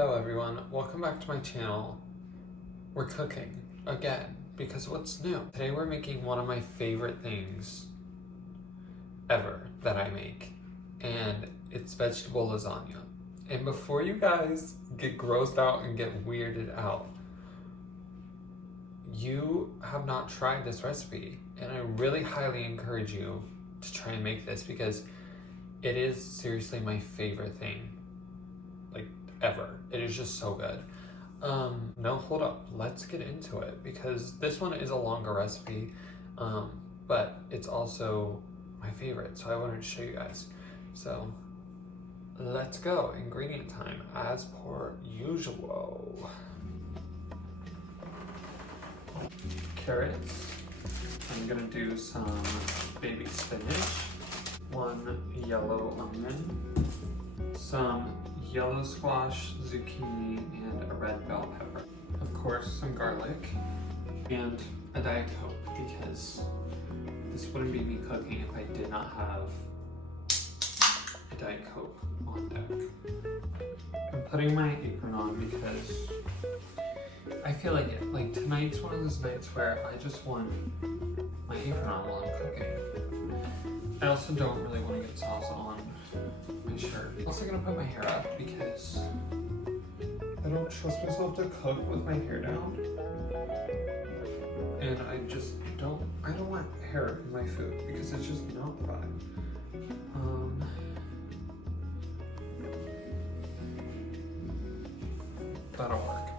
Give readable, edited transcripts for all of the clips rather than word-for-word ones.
Hello everyone, welcome back to my channel. We're cooking again because what's new? Today we're making one of my favorite things ever that I make, and it's vegetable lasagna. And before you guys get grossed out and get weirded out, you have not tried this recipe, and I really highly encourage you to try and make this because it is seriously my favorite thing, like ever. It is just so good. No, hold up, let's get into it because this one is a longer recipe, but it's also my favorite, so I wanted to show you guys. So let's go. Ingredient time as per usual. Carrots. I'm gonna do some baby spinach, one yellow onion, some yellow squash, zucchini, and a red bell pepper. Of course, some garlic, and a Diet Coke because this wouldn't be me cooking if I did not have a Diet Coke on deck. I'm putting my apron on because I feel like it. Like tonight's one of those nights where I just want my apron on while I'm cooking. I also don't really want to get sauce on my shirt. I'm also gonna put my hair up because I don't trust myself to cook with my hair down. And I don't want hair in my food because it's just not the vibe. That'll work.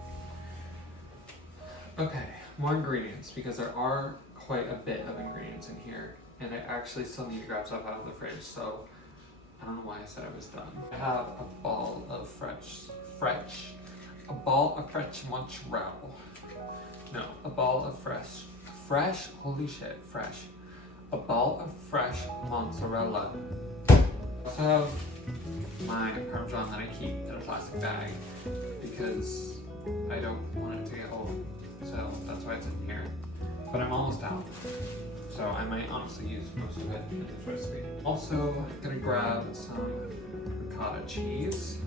Okay, more ingredients because there are quite a bit of ingredients in here, and I actually still need to grab stuff out of the fridge, so I don't know why I said I was done. I have a ball of fresh mozzarella. No, a ball of fresh, holy shit, fresh. A ball of fresh mozzarella. I also have my Parmesan that I keep in a plastic bag because I don't want it to get old. So that's why it's in here. But I'm almost out. So I might honestly use most of it in this recipe. Also, I'm gonna grab some ricotta cheese.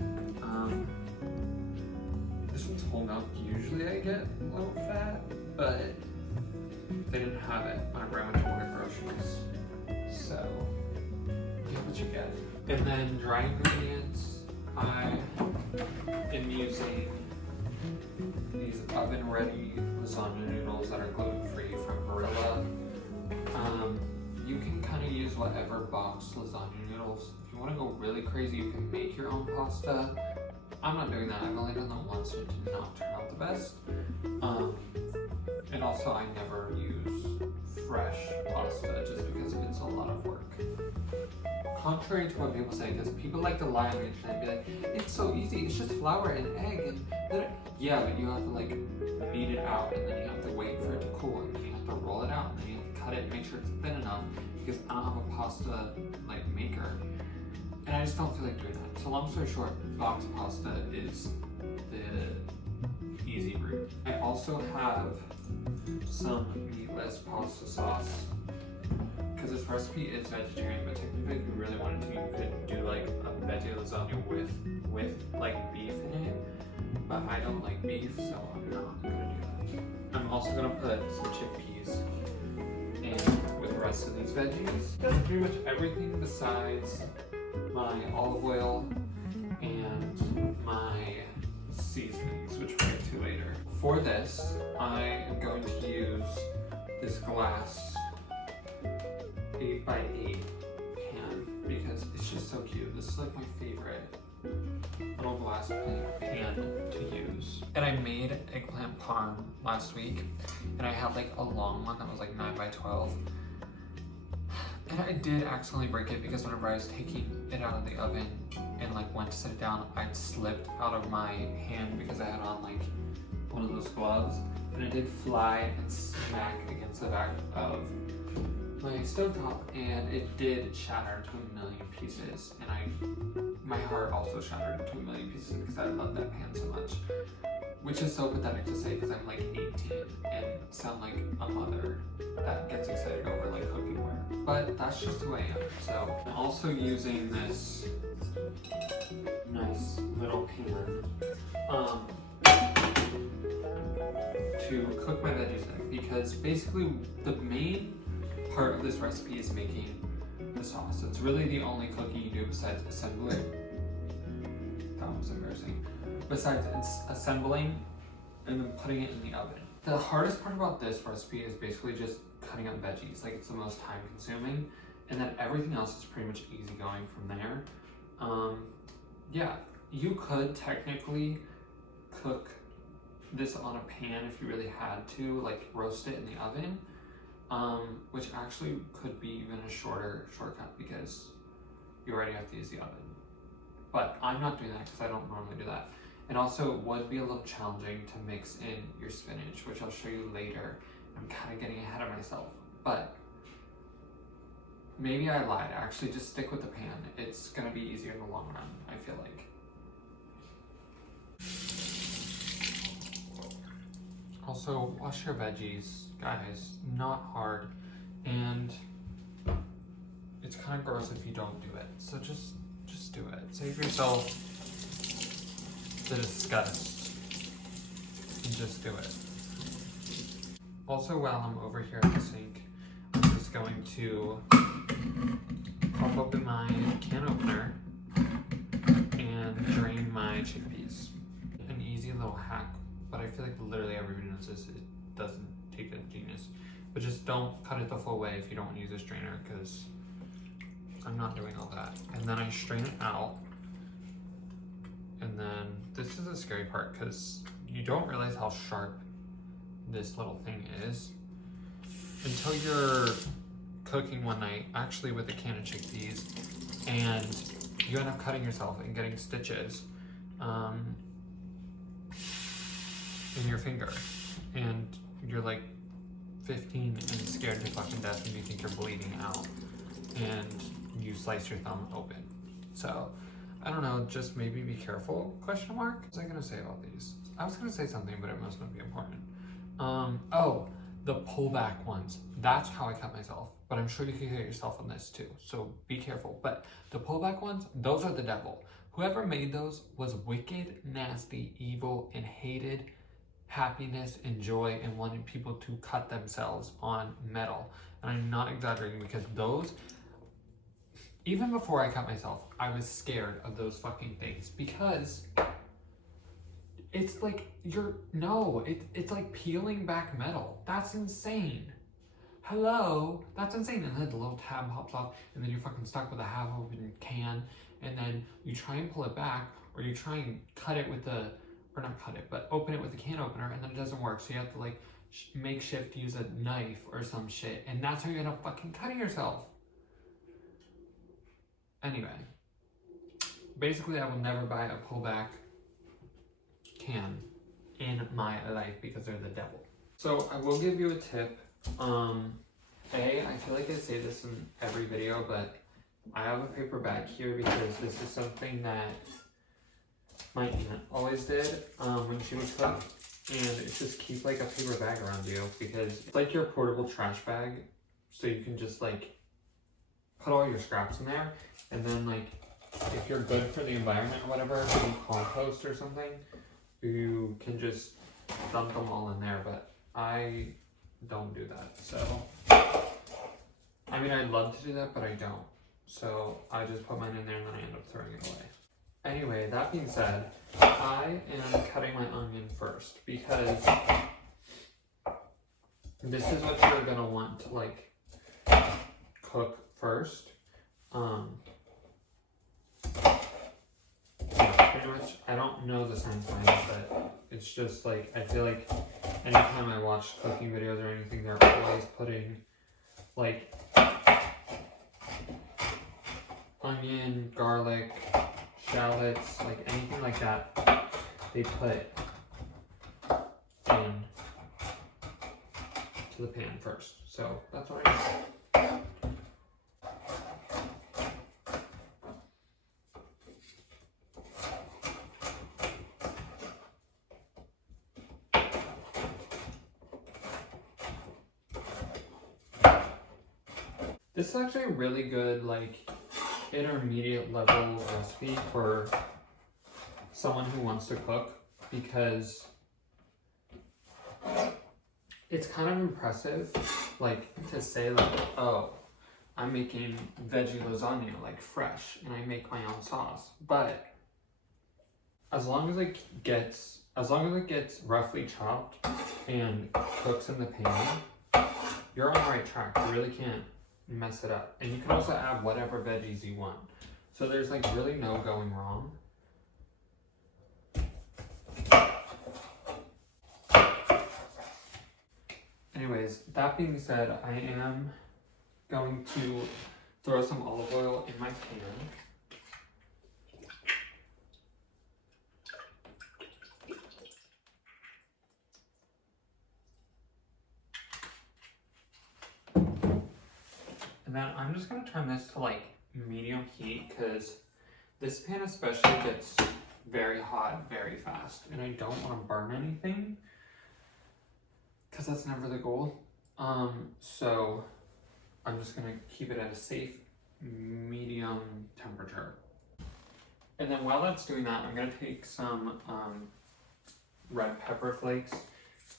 This one's whole milk. Usually I get low fat, but they didn't have it whenever I went to order groceries. So, get what you get. And then dry ingredients, I am using these oven-ready lasagna noodles that are gluten-free from Barilla. You can kind of use whatever boxed lasagna noodles. If you want to go really crazy, you can make your own pasta. I'm not doing that. I've only done that once and it did not turn out the best. And also, I never use fresh pasta just because it's a lot of work. Contrary to what people say, because people like to lie on the internet and be like, it's so easy, it's just flour and egg and yeah, but you have to like beat it out and then you have to wait for it to cool and then you have to roll it out and then you have to cut it and make sure it's thin enough because I don't have a pasta like maker and I just don't feel like doing that. So long story short, boxed pasta is the easy route. I also have some meatless pasta sauce. Because this recipe is vegetarian, but technically if you really wanted to, you could do like a veggie lasagna with like beef in it. But I don't like beef, so I'm not gonna do that. I'm also gonna put some chickpeas in with the rest of these veggies. That's pretty much everything besides my olive oil and my seasonings, which we'll get to later. For this, I am going to use this glass 8x8 pan because it's just so cute. This is like my favorite little glass pan to use. And I made eggplant parm last week and I had like a long one that was like 9x12. And I did accidentally break it because whenever I was taking it out of the oven and like went to set it down, I'd slipped out of my hand because I had on like one of those gloves and it did fly and smack against the back of my stovetop and it did shatter into a million pieces and my heart also shattered into a million pieces because I love that pan so much, which is so pathetic to say because I'm like 18 and sound like a mother that gets excited over like cookware, but that's just who I am. So I'm also using this nice little pan to cook my veggies in, because basically the main part of this recipe is making the sauce. It's really the only cooking you do besides assembling. That was embarrassing. Besides assembling and then putting it in the oven. The hardest part about this recipe is basically just cutting up veggies. Like, it's the most time consuming, and then everything else is pretty much easy going from there. Yeah, you could technically cook this on a pan if you really had to, like roast it in the oven, which actually could be even a shortcut because you already have to use the oven. But I'm not doing that because I don't normally do that. And also, it would be a little challenging to mix in your spinach, which I'll show you later. I'm kind of getting ahead of myself, but maybe I lied. Actually, just stick with the pan. It's gonna be easier in the long run, I feel like. Also, wash your veggies, guys. Not hard, and it's kind of gross if you don't do it. So just do it. Save yourself the disgust and just do it. Also, while I'm over here at the sink, I'm just going to pop open my can opener and drain my chickpeas. An easy little hack, but I feel like literally everybody knows this. It doesn't take a genius. But just don't cut it the full way if you don't want to use a strainer, because I'm not doing all that. And then I strain it out. And then this is the scary part, because you don't realize how sharp this little thing is until you're cooking one night, actually with a can of chickpeas, and you end up cutting yourself and getting stitches in your finger, and you're like 15 and scared to fucking death, and you think you're bleeding out, and you slice your thumb open. So I don't know, just maybe be careful, question mark? What was I gonna say about these? I was gonna say something, but it must not be important. Oh, the pullback ones. That's how I cut myself, but I'm sure you can cut yourself on this too, so be careful. But the pullback ones, those are the devil. Whoever made those was wicked, nasty, evil, and hated happiness and joy and wanted people to cut themselves on metal. And I'm not exaggerating, because those, even before I cut myself, I was scared of those fucking things, because it's like it's like peeling back metal. That's insane. Hello, that's insane. And then the little tab pops off, and then you're fucking stuck with a half open can, and then you try and pull it back, or you try and cut it with the, or not cut it, but open it with the can opener, and then it doesn't work. So you have to like makeshift use a knife or some shit, and that's how you end up fucking cutting yourself. Anyway, basically I will never buy a pullback can in my life because they're the devil. So I will give you a tip. I feel like I say this in every video, but I have a paper bag here because this is something that my aunt always did when she would cook, and it's just keep like a paper bag around you, because it's like your portable trash bag, so you can just like put all your scraps in there, and then like if you're good for the environment or whatever, maybe compost or something, you can just dump them all in there. But I don't do that, so I mean, I'd love to do that, but I don't. So I just put mine in there and then I end up throwing it away. Anyway, that being said, I am cutting my onion first, because this is what you're gonna want to like cook first. Pretty much, I don't know the science behind it, but it's just like, I feel like anytime I watch cooking videos or anything, they're always putting like onion, garlic, shallots, like anything like that, they put in to the pan first. So that's what I do. This is actually a really good, like, intermediate level recipe for someone who wants to cook, because it's kind of impressive, like, to say, like, oh, I'm making veggie lasagna, like, fresh, and I make my own sauce. But as long as it gets roughly chopped and cooks in the pan, you're on the right track. You really can't mess it up. And you can also add whatever veggies you want. So there's like really no going wrong. Anyways, that being said, I am going to throw some olive oil in my pan. And then I'm just gonna turn this to like medium heat because this pan especially gets very hot very fast, and I don't want to burn anything because that's never the goal. So I'm just gonna keep it at a safe medium temperature. And then while that's doing that, I'm gonna take some red pepper flakes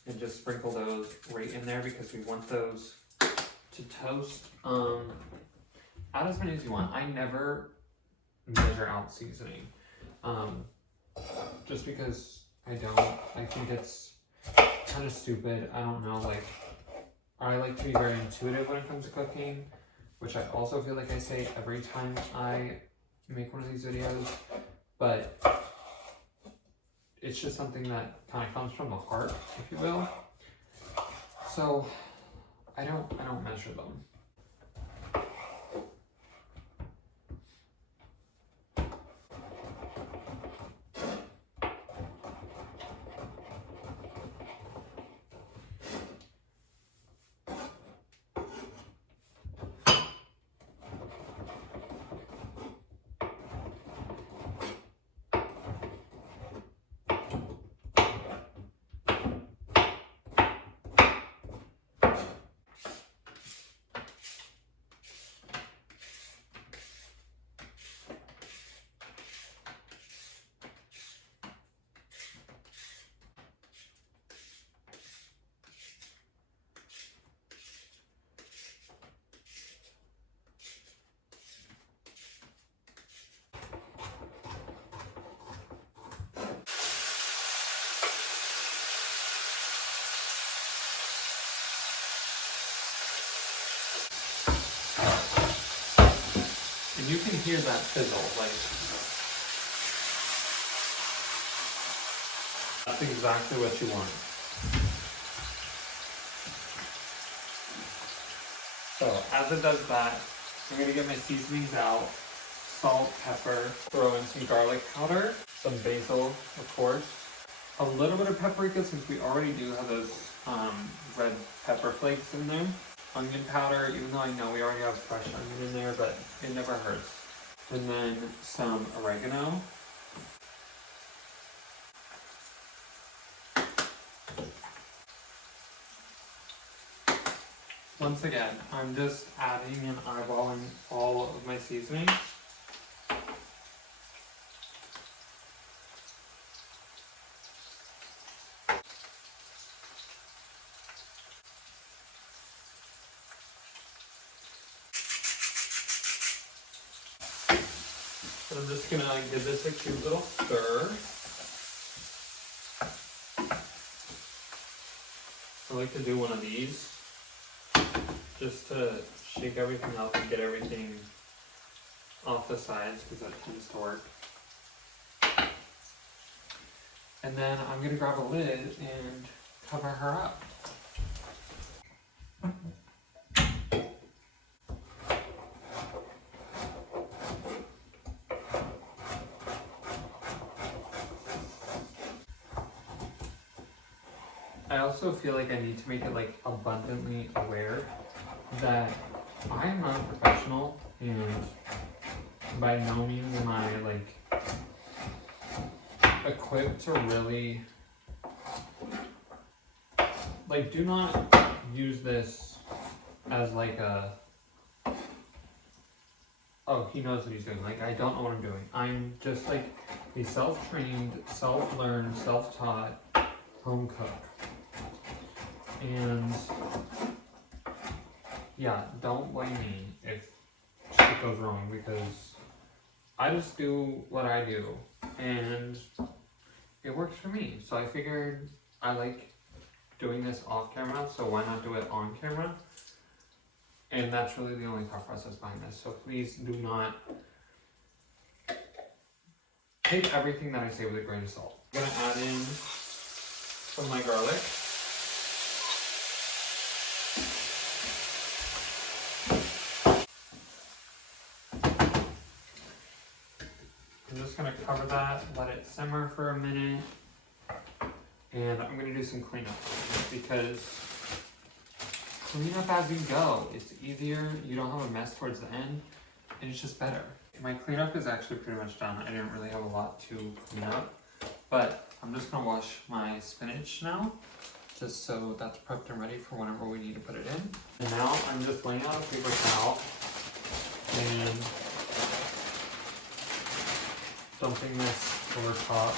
and just sprinkle those right in there because we want those to toast. Add as many as you want. I never measure out seasoning, just because I think it's kind of stupid. I don't know, like, I like to be very intuitive when it comes to cooking, which I also feel like I say every time I make one of these videos, but it's just something that kind of comes from the heart, if you will. So I don't measure them. And you can hear that sizzle, like, that's exactly what you want. So as it does that, I'm gonna get my seasonings out: salt, pepper, throw in some garlic powder, some basil, of course, a little bit of paprika since we already do have those red pepper flakes in there. Onion powder, even though I know we already have fresh onion in there, but it never hurts. And then some oregano. Once again, I'm just adding and eyeballing all of my seasonings. So I'm just gonna give this a cute little stir. I like to do one of these just to shake everything up and get everything off the sides because that tends to work. And then I'm gonna grab a lid and cover her up. I also feel like I need to make it like abundantly aware that I am not a professional, and by no means am I like equipped to really, like, do not use this as like a, oh, he knows what he's doing. Like, I don't know what I'm doing. I'm just like a self-trained, self-learned, self-taught home cook. And yeah, don't blame me if shit goes wrong, because I just do what I do and it works for me. So I figured I like doing this off camera, so why not do it on camera? And that's really the only thought process behind this. So please do not take everything that I say with a grain of salt. I'm gonna add in some of my garlic. I'm just gonna cover that, let it simmer for a minute, and I'm gonna do some cleanup because clean up as you go. It's easier, you don't have a mess towards the end, and it's just better. My cleanup is actually pretty much done. I didn't really have a lot to clean up, but I'm just gonna wash my spinach now, just so that's prepped and ready for whenever we need to put it in. And now I'm just laying out a paper towel and dumping this over top.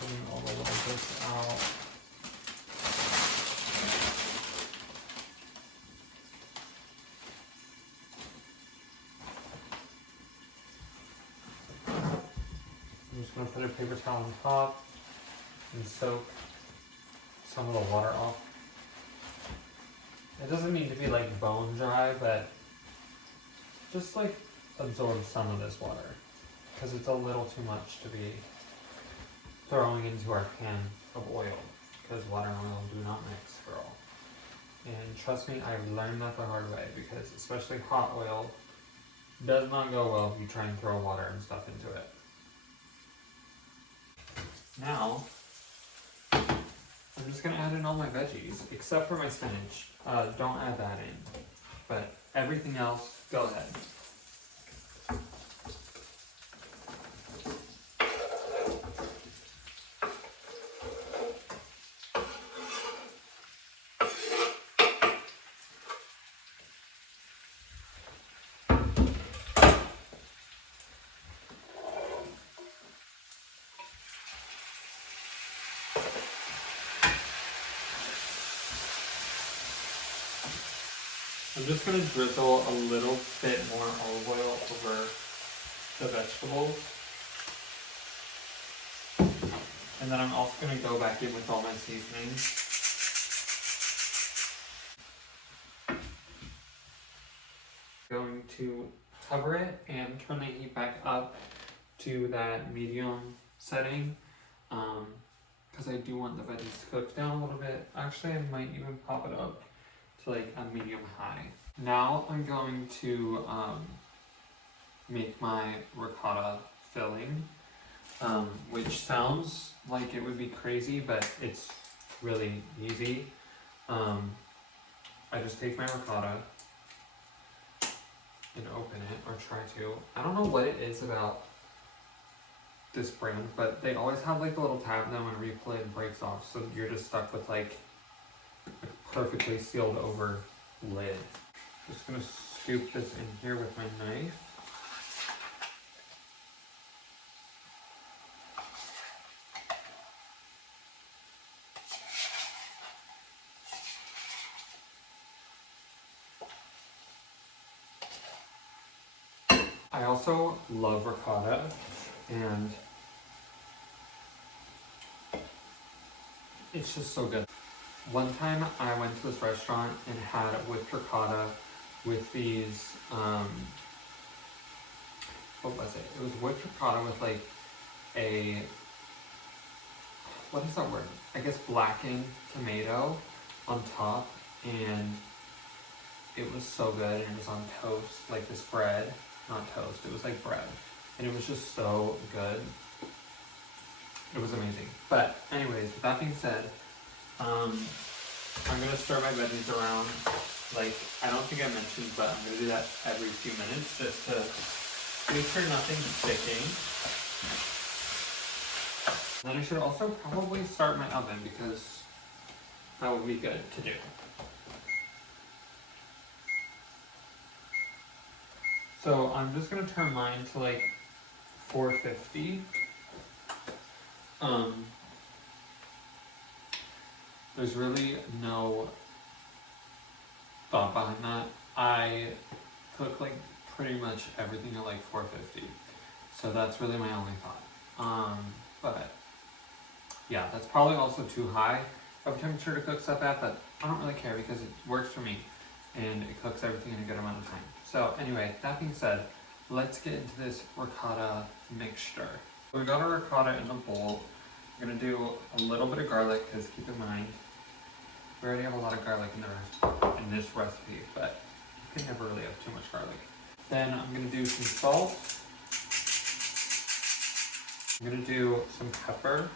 Putting all the little bits out. I'm just going to put a paper towel on top and soak some of the water off. It doesn't need to be like bone dry, but just like absorb some of this water, because it's a little too much to be throwing into our pan of oil, because water and oil do not mix, girl. And trust me, I've learned that the hard way, because especially hot oil does not go well if you try and throw water and stuff into it. Now, I'm just gonna add in all my veggies, except for my spinach. Don't add that in, but everything else, go ahead. I'm just going to drizzle a little bit more olive oil over the vegetables. And then I'm also going to go back in with all my seasonings. Going to cover it and turn the heat back up to that medium setting. Because I do want the veggies to cook down a little bit. Actually, I might even pop it up to like a medium high. Now I'm going to make my ricotta filling, which sounds like it would be crazy, but it's really easy. I just take my ricotta and open it, or try to. I don't know what it is about this brand, but they always have like the little tab that whenever you pull it, it breaks off, so you're just stuck with like a perfectly sealed over lid. Just gonna scoop this in here with my knife. I also love ricotta, and it's just so good. One time I went to this restaurant and had whipped ricotta with these, what was it? It was whipped ricotta with like a, what is that word? I guess blackened tomato on top, and it was so good, and it was on toast, like this bread, not toast, it was like bread, and it was just so good. It was amazing. But anyways, with that being said, I'm gonna stir my veggies around. Like, I don't think I mentioned, but I'm gonna do that every few minutes just to make sure nothing's sticking. Then I should also probably start my oven, because that would be good to do. So I'm just gonna turn mine to like 450. There's really no thought behind that. I cook like pretty much everything at like 450. So that's really my only thought. But yeah, that's probably also too high of temperature to cook stuff at, but I don't really care because it works for me and it cooks everything in a good amount of time. So anyway, that being said, let's get into this ricotta mixture. We got our ricotta in a bowl. I'm gonna do a little bit of garlic because keep in mind, we already have a lot of garlic in this recipe, but you can never really have too much garlic. Then I'm gonna do some salt. I'm gonna do some pepper.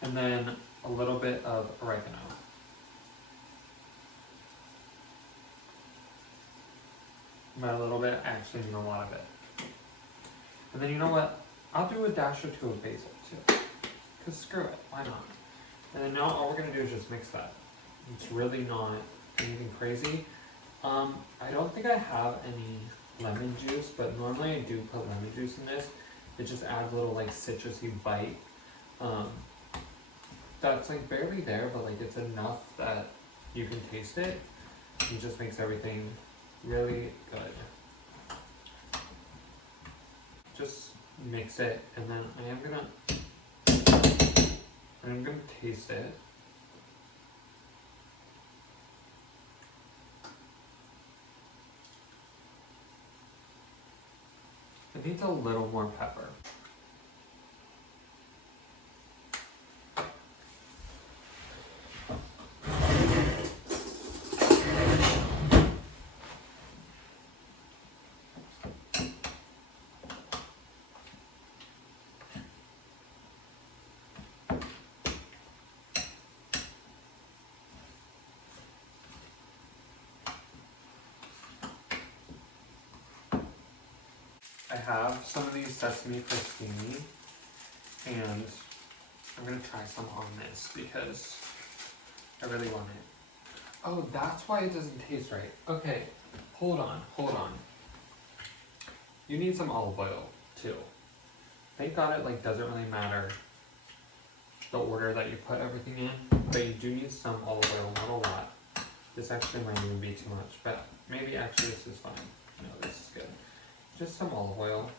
And then a little bit of oregano. By a little bit, I actually mean a lot of it. And then you know what? I'll do a dash or two of basil too. Because screw it, why not? And then now all we're gonna do is just mix that. It's really not anything crazy. I don't think I have any lemon juice, but normally I do put lemon juice in this. It just adds a little like citrusy bite. That's like barely there, but like it's enough that you can taste it. It just makes everything really good. Just mix it, and then I'm gonna taste it. It needs a little more pepper. I have some of these sesame crostini, and I'm gonna try some on this because I really want it. Oh, that's why it doesn't taste right. Okay, hold on. You need some olive oil too. Thank God it like doesn't really matter the order that you put everything in, but you do need some olive oil, not a lot. This actually might even be too much, but maybe actually this is fine. No, this is good. Just some olive oil.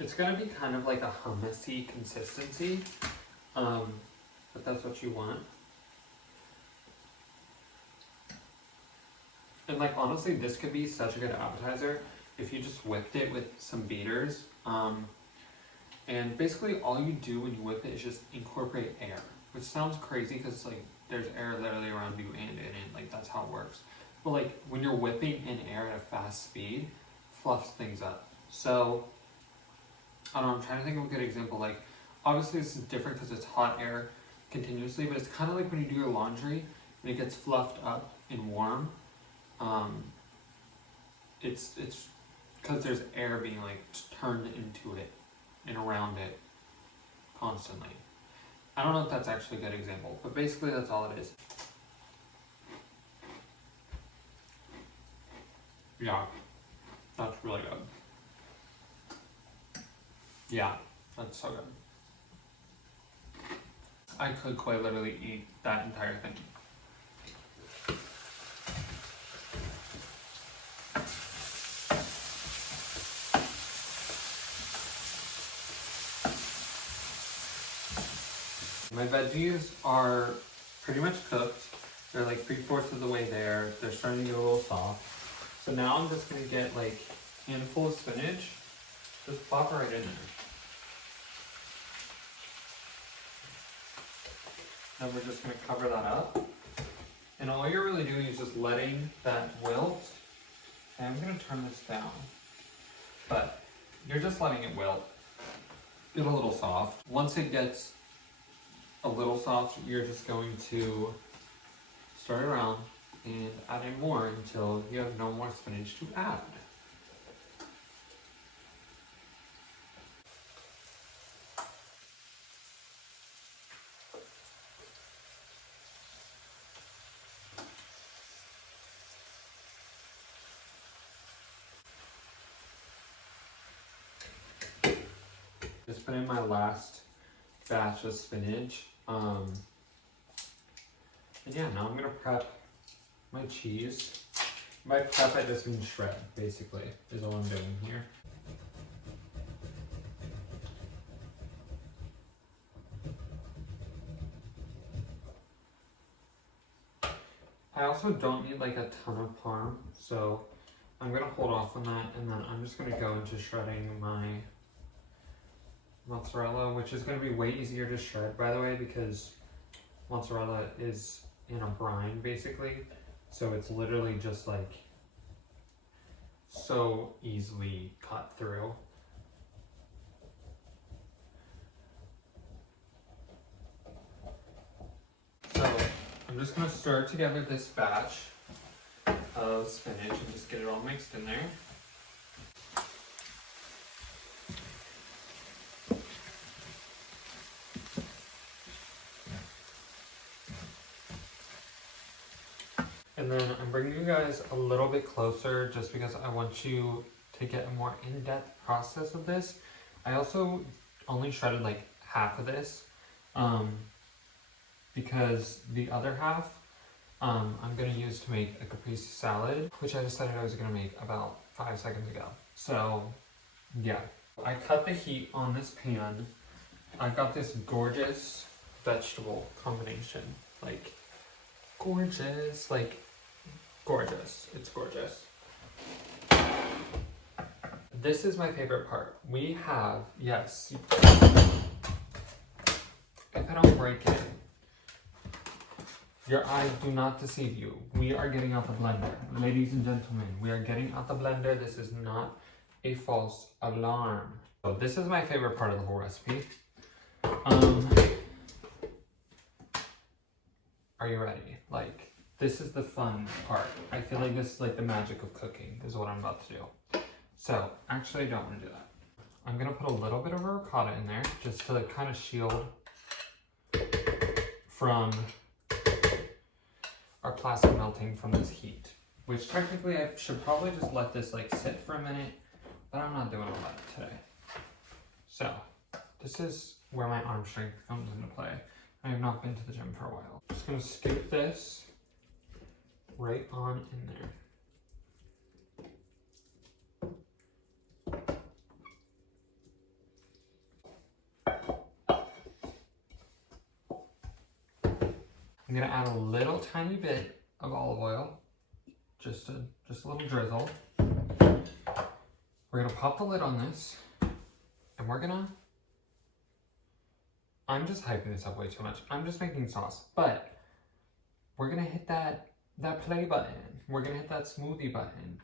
It's gonna be kind of like a hummusy consistency, but that's what you want. And like honestly, this could be such a good appetizer if you just whipped it with some beaters. And basically all you do when you whip it is just incorporate air, which sounds crazy because like there's air literally around you and in it, like that's how it works. But like when you're whipping in air at a fast speed, fluffs things up. So I don't know, I'm trying to think of a good example. Like obviously this is different because it's hot air continuously, but it's kind of like when you do your laundry and it gets fluffed up and warm. It's because there's air being like turned into it and around it constantly. I don't know if that's actually a good example, but basically that's all it is. Yeah, that's really good. Yeah, that's so good. I could quite literally eat that entire thing. My veggies are pretty much cooked. They're like 3/4 of the way there. They're starting to get a little soft. So now I'm just gonna get like a handful of spinach. Just plop it right in there. Then we're just gonna cover that up. And all you're really doing is just letting that wilt. And I'm gonna turn this down. But you're just letting it wilt. Get a little soft. Once it gets a little soft, you're just going to stir it around and add in more until you have no more spinach to add. put in my last batch of spinach. And yeah, now I'm gonna prep my cheese. By prep, I just mean shred, basically, is all I'm doing here. I also don't need like a ton of parm, so I'm gonna hold off on that, and then I'm just gonna go into shredding my mozzarella, which is gonna be way easier to shred, by the way, because mozzarella is in a brine, basically. So it's literally just like so easily cut through. So I'm just gonna stir together this batch of spinach and just get it all mixed in there. And then I'm bringing you guys a little bit closer just because I want you to get a more in-depth process of this. I also only shredded like half of this because the other half I'm going to use to make a caprese salad, which I decided I was going to make about 5 seconds ago. So yeah, I cut the heat on this pan. I got this gorgeous vegetable combination, like gorgeous, like gorgeous. It's gorgeous. This is my favorite part. We have, yes, if I don't break it, your eyes do not deceive you. We are getting out the blender. Ladies and gentlemen, we are getting out the blender. This is not a false alarm. So this is my favorite part of the whole recipe. Are you ready? Like, this is the fun part. I feel like this is like the magic of cooking is what I'm about to do. So, actually I don't want to do that. I'm gonna put a little bit of ricotta in there just to kind of shield from our plastic melting from this heat. Which technically I should probably just let this like sit for a minute, but I'm not doing all that today. So, this is where my arm strength comes into play. I have not been to the gym for a while. I'm just gonna scoop this right on in there. I'm gonna add a little tiny bit of olive oil, just a little drizzle. We're gonna pop the lid on this, and I'm just hyping this up way too much. I'm just making sauce, but we're gonna hit that play button. We're gonna hit that smoothie button.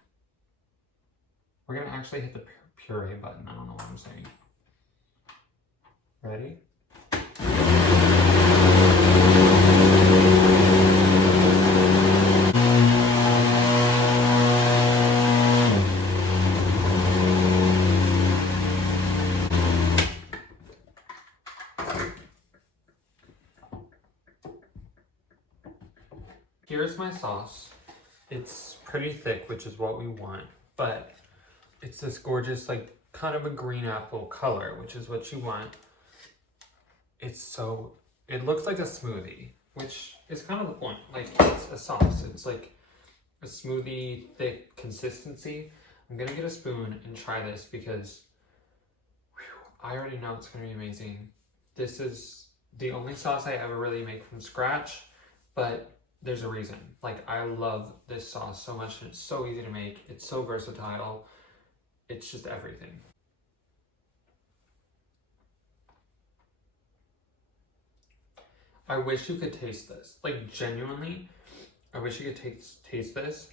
We're gonna actually hit the puree button. I don't know what I'm saying. Ready? Here's my sauce. It's pretty thick, which is what we want, but it's this gorgeous, like, kind of a green apple color, which is what you want. It looks like a smoothie, which is kind of the point. Like, it's a sauce. It's like a smoothie, thick consistency. I'm gonna get a spoon and try this because I already know it's gonna be amazing. This is the only sauce I ever really make from scratch, but there's a reason. Like, I love this sauce so much, and it's so easy to make. It's so versatile. It's just everything. I wish you could taste this. Like, genuinely, I wish you could taste this.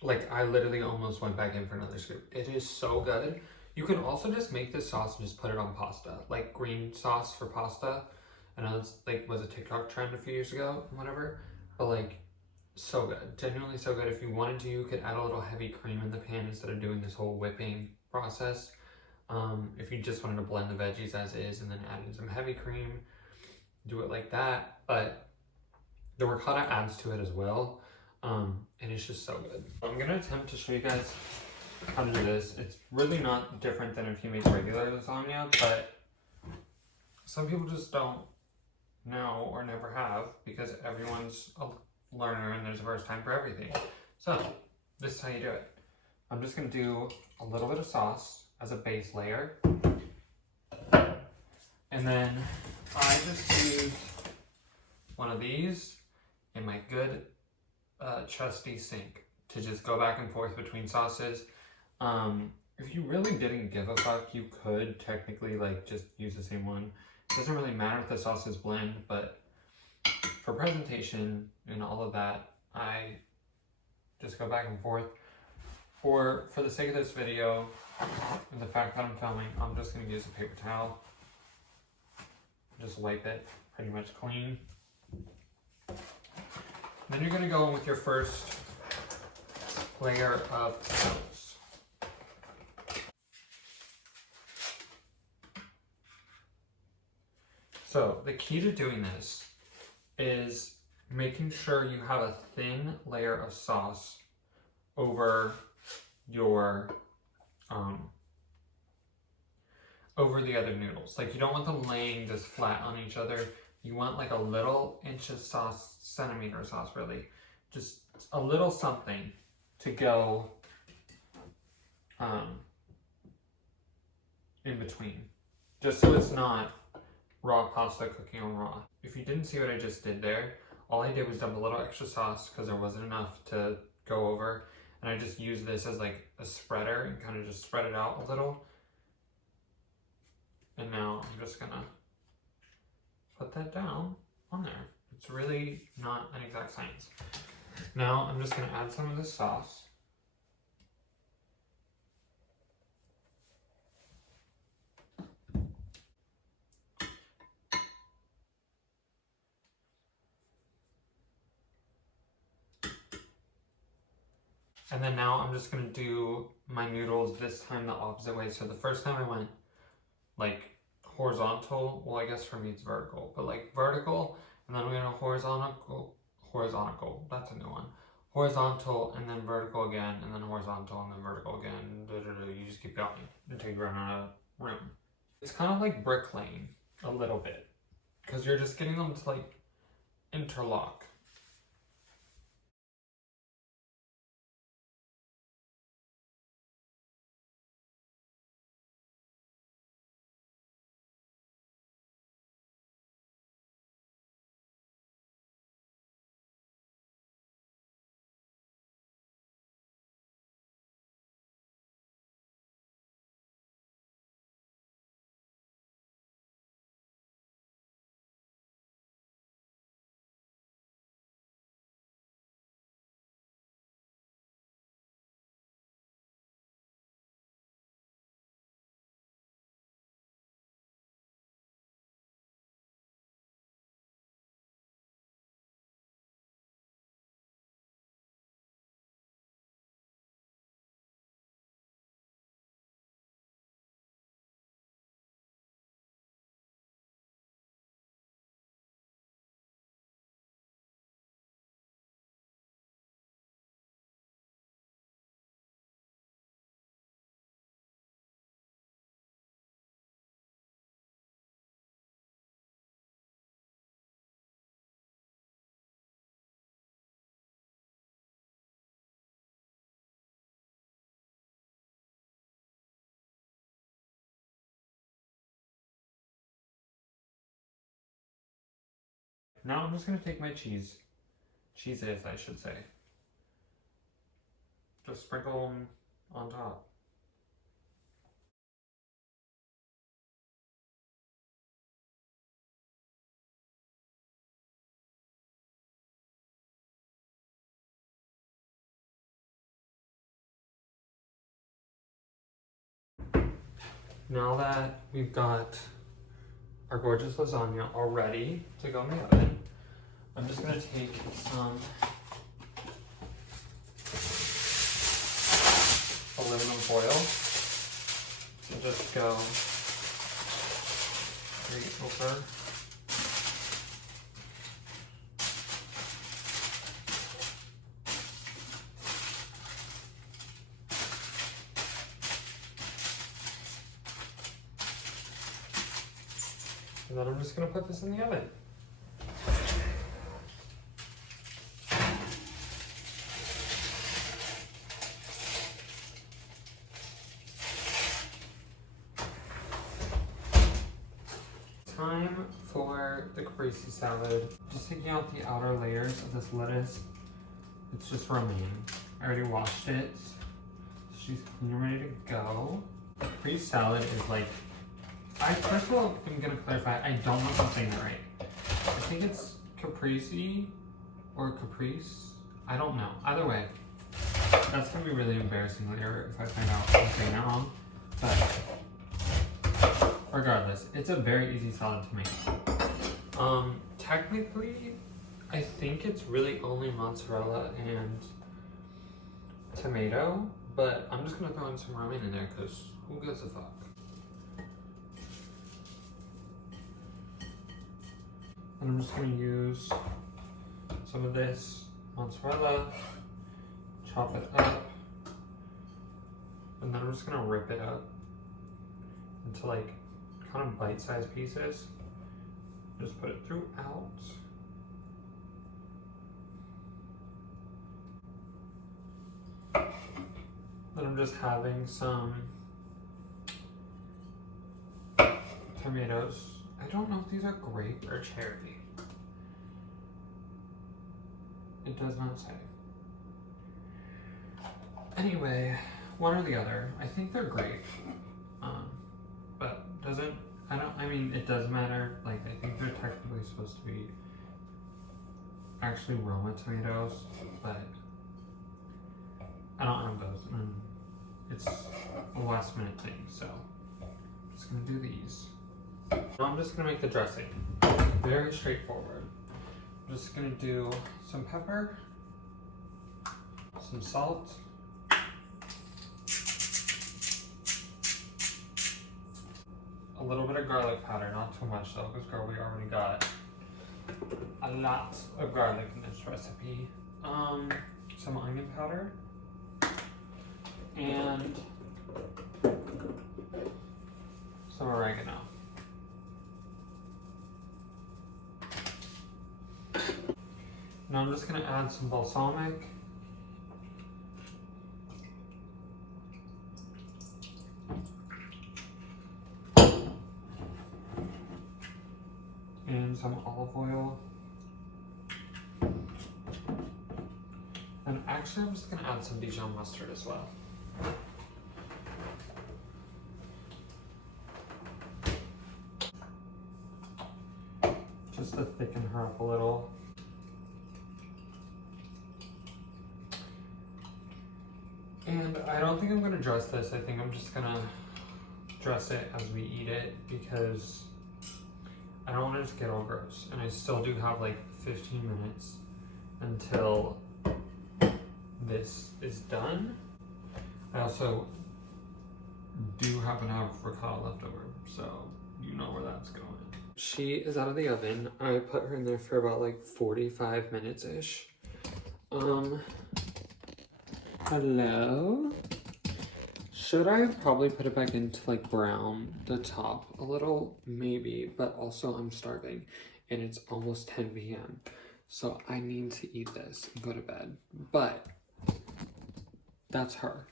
Like, I literally almost went back in for another scoop. It is so good. You can also just make this sauce and just put it on pasta. Like, green sauce for pasta. I know it's like was a TikTok trend a few years ago, whatever, but like so good, genuinely so good. If you wanted to, you could add a little heavy cream in the pan instead of doing this whole whipping process. If you just wanted to blend the veggies as is and then add in some heavy cream, do it like that. But the ricotta adds to it as well, and it's just so good. I'm gonna attempt to show you guys how to do this. It's really not different than if you make regular lasagna, but some people just don't know or never have because everyone's a learner and there's a first time for everything. So this is how you do it. I'm just gonna do a little bit of sauce as a base layer. And then I just use one of these in my good trusty sink to just go back and forth between sauces. If you really didn't give a fuck, you could technically like just use the same one. It doesn't really matter if the sauces blend, but for presentation and all of that, I just go back and forth. For the sake of this video and the fact that I'm filming, I'm just gonna use a paper towel. Just wipe it pretty much clean. Then you're gonna go in with your first layer of noodles. So the key to doing this is making sure you have a thin layer of sauce over your over the other noodles. Like you don't want them laying just flat on each other. You want like a little inch of sauce, centimeter of sauce really. Just a little something to go in between. Just so it's not raw pasta cooking on raw. If you didn't see what I just did there, all I did was dump a little extra sauce because there wasn't enough to go over. And I just used this as like a spreader and kind of just spread it out a little. And now I'm just gonna put that down on there. It's really not an exact science. Now I'm just gonna add some of this sauce. And then now I'm just gonna do my noodles this time the opposite way. So the first time I went like horizontal, well I guess for me it's vertical, but like vertical, and then we're gonna horizontal, that's a new one. Horizontal and then vertical again, and then horizontal and then vertical again. You just keep going until you run out of room. It's kind of like bricklaying a little bit, because you're just getting them to like interlock. Now I'm just gonna take my cheeses, I should say. Just sprinkle them on top. Now that we've got our gorgeous lasagna all ready to go in the oven, I'm just gonna take some aluminum foil and just go right over. And then I'm just gonna put this in the oven. Time for the caprese salad. Just taking out the outer layers of this lettuce. It's just romaine. I already washed it. So she's clean and ready to go. The caprese salad is like, I first of all am gonna clarify, I don't know if I'm saying that right. I think it's caprese or caprice. I don't know. Either way, that's gonna be really embarrassing later if I find out I'm saying that wrong. But regardless, it's a very easy salad to make. Technically, I think it's really only mozzarella and tomato, but I'm just gonna throw in some romaine in there because who gives a fuck? And I'm just gonna use some of this mozzarella, chop it up, and then I'm just gonna rip it up into like kind of bite-sized pieces. Just put it throughout. Then I'm just having some tomatoes. I don't know if these are grape or cherry. It does not say. Anyway, one or the other. I think they're grape. But it does matter. Like, I think they're technically supposed to be actually Roma tomatoes, but I don't have those. And it's a last minute thing, so I'm just gonna do these. Now I'm just gonna make the dressing. Very straightforward. I'm just gonna do some pepper, some salt, a little bit of garlic powder, not too much though, because girl, we already got a lot of garlic in this recipe. Some onion powder, and some oregano. Now I'm just gonna add some balsamic. And some olive oil. And actually I'm just gonna add some Dijon mustard as well. Just to thicken her up a little. And I don't think I'm gonna dress this. I think I'm just gonna dress it as we eat it because I don't want it to get all gross. And I still do have like 15 minutes until this is done. I also do have an avocado left over, so you know where that's going. She is out of the oven. I put her in there for about like 45 minutes-ish. Hello? Should I probably put it back into like brown the top a little? Maybe, but also I'm starving and it's almost 10 p.m. So I need to eat this and go to bed. But that's her.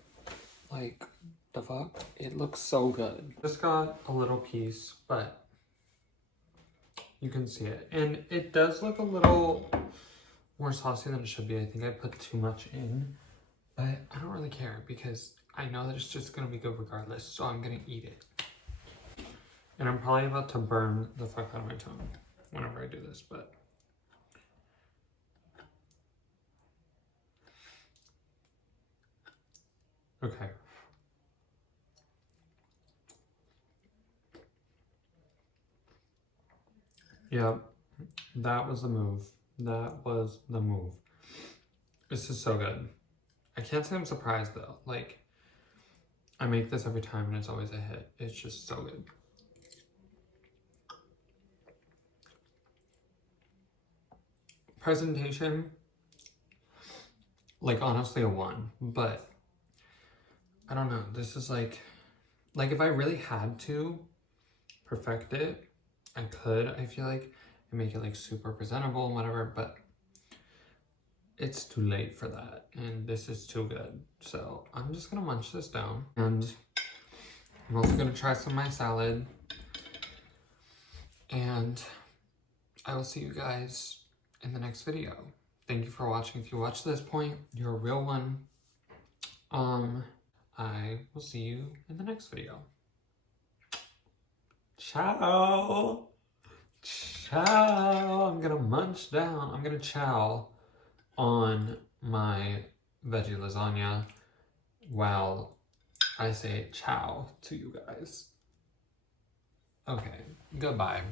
Like, the fuck? It looks so good. Just got a little piece, but you can see it. And it does look a little more saucy than it should be. I think I put too much in, but I don't really care because I know that it's just gonna be good regardless, so I'm gonna eat it. And I'm probably about to burn the fuck out of my tongue whenever I do this, but. Okay. Yep, that was the move. That was the move. This is so good. I can't say I'm surprised though. Like, I make this every time and it's always a hit. It's just so good. Presentation, like honestly a 1, but I don't know. This is like if I really had to perfect it, I could, I feel like, and make it like super presentable and whatever, but it's too late for that, and this is too good. So I'm just gonna munch this down, and I'm also gonna try some of my salad, and I will see you guys in the next video. Thank you for watching. If you watched this point, you're a real one. I will see you in the next video. Ciao! Ciao! I'm gonna munch down. I'm gonna chow on my veggie lasagna while I say ciao to you guys. Okay, goodbye.